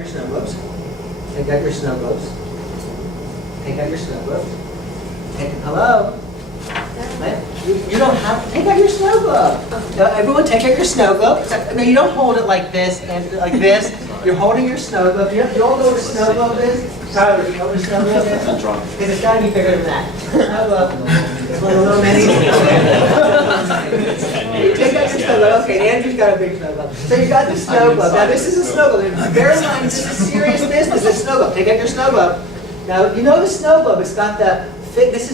your snow globes. Take out your snow globes. Take out your snow globes. Hello? You don't have to take out your snow globe. Everyone take out your snow globe. No, you don't hold it like this and like this. You're holding your snow globe. You all know what a snow globe is? Tyler, do you know what a snow globe is? Because it's got to be bigger than that. Snow globe. It's one of the little mini. Take out your snow globe. Okay, Andrew's got a big snow globe. So you got the snow globe. Now this is a snow globe. Bear in mind, this is serious business. This snow globe. Take out your snow globe. Now you know the snow globe. It's got the fit. This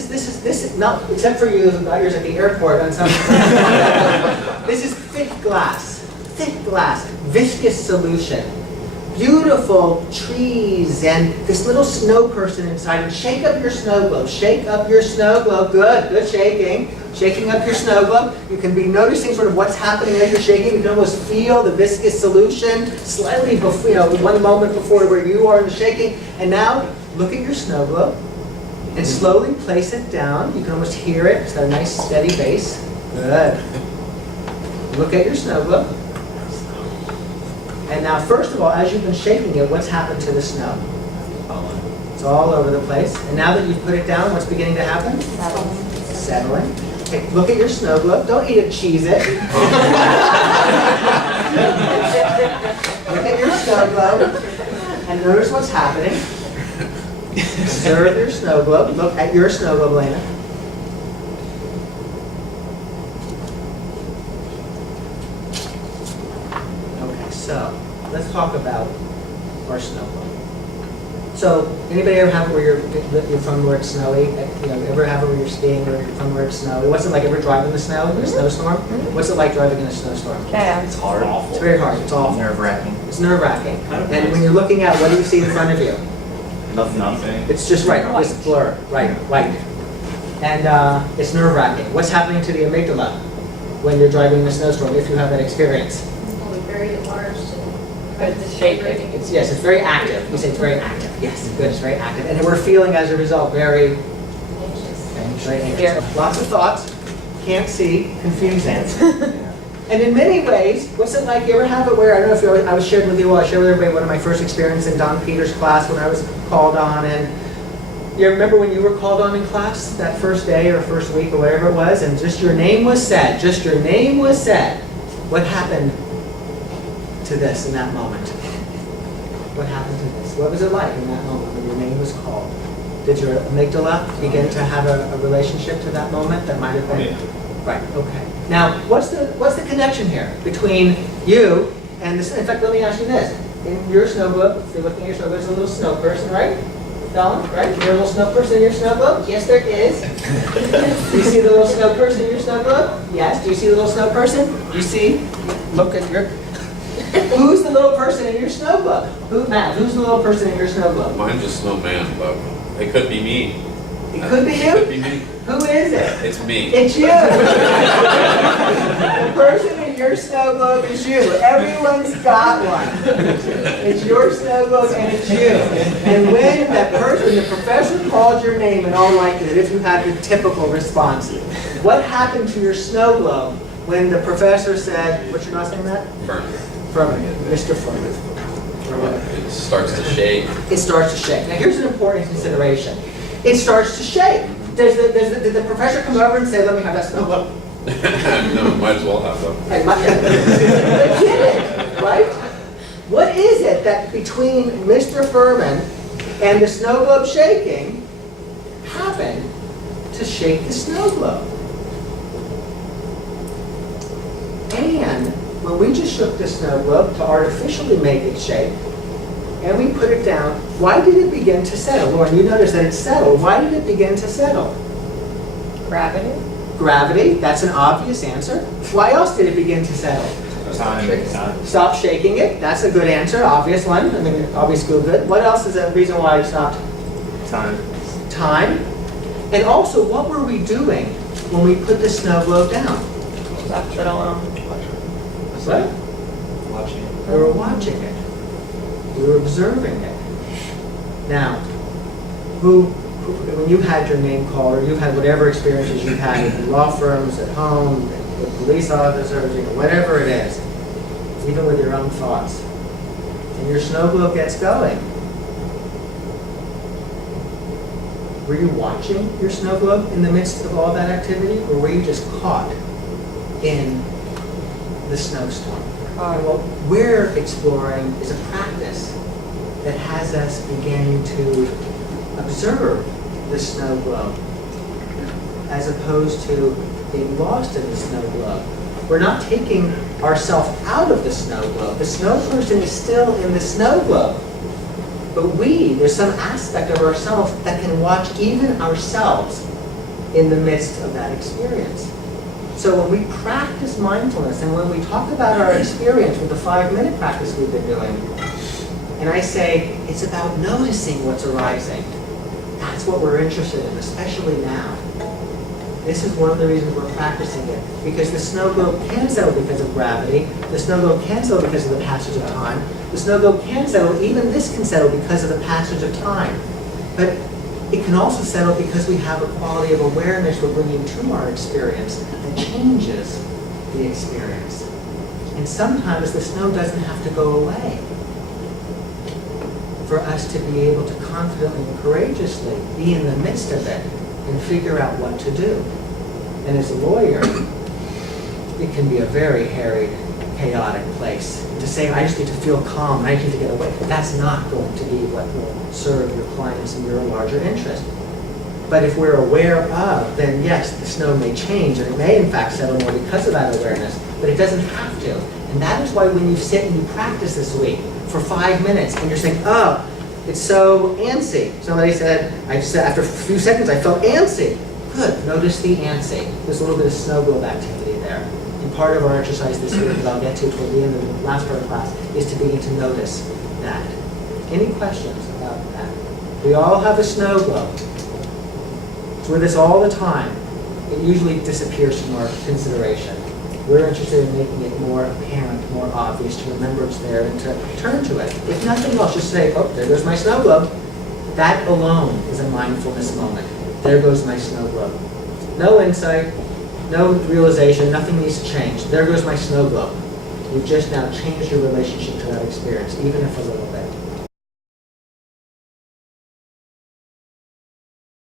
is not except for you who got yours at the airport on some. This is thick glass, viscous solution. Beautiful trees and this little snow person inside. And shake up your snow globe. Shake up your snow globe. Good shaking. Shaking up your snow globe. You can be noticing sort of what's happening as you're shaking. You can almost feel the viscous solution slightly before, one moment before where you are in the shaking. And now look at your snow globe and slowly place it down. You can almost hear it. It's got a nice steady base. Good. Look at your snow globe. And now, first of all, as you've been shaking it, what's happened to the snow? It's all over the place. And now that you've put it down, what's beginning to happen? Settling. Okay, look at your snow globe. Don't eat it, cheese it. Look at your snow globe and notice what's happening. Observe your snow globe. Look at your snow globe, Lena. So, let's talk about our snow globe. So, anybody ever have it where you're from where it's snowy? Ever have it where you're skiing or you're from where it's snowy? What's it like ever driving in the snow, in a snowstorm? What's it like driving in a snowstorm? Yeah. It's hard. It's very hard. It's awful. Nerve-wracking. It's nerve-wracking. And when you're looking out, what do you see in front of you? Nothing. It's just this blur. Right, white. And it's nerve-wracking. What's happening to the amygdala when you're driving in a snowstorm, if you have that experience? Very large. It's shaking. Yes, it's very active. You say it's very active. Yes, good, it's very active. And we're feeling as a result very anxious. Lots of thoughts, can't see, confusing. And in many ways, what's it like? You ever have it where, I don't know if I was shared with you, I shared with everybody one of my first experiences in Don Peters' class when I was called on. And you remember when you were called on in class that first day or first week or whatever it was, and just your name was said, What happened to this in that moment? What happened to this? What was it like in that moment when your name was called? Did your amygdala begin to have a relationship to that moment that might have been? Yeah. Right, okay. Now, what's the connection here between you and this? In fact, let me ask you this. In your snow globe, if you're looking at your snow globe, there's a little snow person, right? Fallon, right? Is there a little snow person in your snow globe? Yes, there is. Do you see the little snow person in your snow globe? Yes. Do you see the little snow person? Do you see? Look at your... Who's the little person in your snow globe? Matt, who's the little person in your snow globe? Mine's a snowman, but it could be me. It could be you? It could be me. Who is it? It's me. It's you. The person in your snow globe is you. Everyone's got one. It's your snow globe and it's you. And when that person, the professor called your name in all likelihood, if you had the typical response, what happened to your snow globe when the professor said, what's your last name, Matt? Furman, Mr. Furman. It starts to shake. It starts to shake. Now here's an important consideration. It starts to shake. Did the professor come over and say, let me have that snow globe? No, might as well have them. They did it, right? What is it that between Mr. Furman and the snow globe shaking happened to shake the snow globe? And when we just shook the snow globe to artificially make it shake, and we put it down, why did it begin to settle? Lauren, you notice that it settled. Why did it begin to settle? Gravity. Gravity, that's an obvious answer. Why else did it begin to settle? Time. Stop shaking it, that's a good answer, obvious one. I mean, obvious good. What else is a reason why it stopped? Time. Time. And also, what were we doing when we put the snow globe down? Left it alone. What? Watching it. We were watching it. We were observing it. Now, when you had your name called, or you've had whatever experiences you've had in law firms, at home, with police officers, whatever it is, even with your own thoughts, and and your snow globe gets going, were you watching your snow globe in the midst of all that activity, or were you just caught in the snowstorm? What we're exploring is a practice that has us beginning to observe the snow globe as opposed to being lost in the snow globe. We're not taking ourselves out of the snow globe. The snow person is still in the snow globe. But there's some aspect of ourselves that can watch even ourselves in the midst of that experience. So when we practice mindfulness and when we talk about our experience with the 5-minute practice we've been doing, and I say it's about noticing what's arising, that's what we're interested in, especially now. This is one of the reasons we're practicing it, because the snow globe can settle because of gravity, the snow globe can settle because of the passage of time, the snow globe can settle, even this can settle because of the passage of time. But it can also settle because we have a quality of awareness we're bringing to our experience that changes the experience. And sometimes the snow doesn't have to go away for us to be able to confidently and courageously be in the midst of it and figure out what to do. And as a lawyer, it can be a very harried, chaotic place. To say, I just need to feel calm, I need to get away, that's not going to be what will serve your clients and your larger interest. But if we're aware of, then yes, the snow may change, and it may in fact settle more because of that awareness, but it doesn't have to. And that is why when you sit and you practice this week for 5 minutes, and you're saying, oh, it's so antsy. Somebody said, after a few seconds, I felt antsy. Good, notice the antsy. There's a little bit of snow globe activity there. And part of our exercise this week that I'll get to toward the end of the last part of the class is to begin to notice that. Any questions about that? We all have a snow globe. It's with us all the time. It usually disappears from our consideration. We're interested in making it more apparent, more obvious, to remember it's there and to turn to it. If nothing else, just say, oh, there goes my snow globe. That alone is a mindfulness moment. There goes my snow globe. No insight, no realization, nothing needs to change. There goes my snow globe. You've just now changed your relationship to that experience, even if a little bit.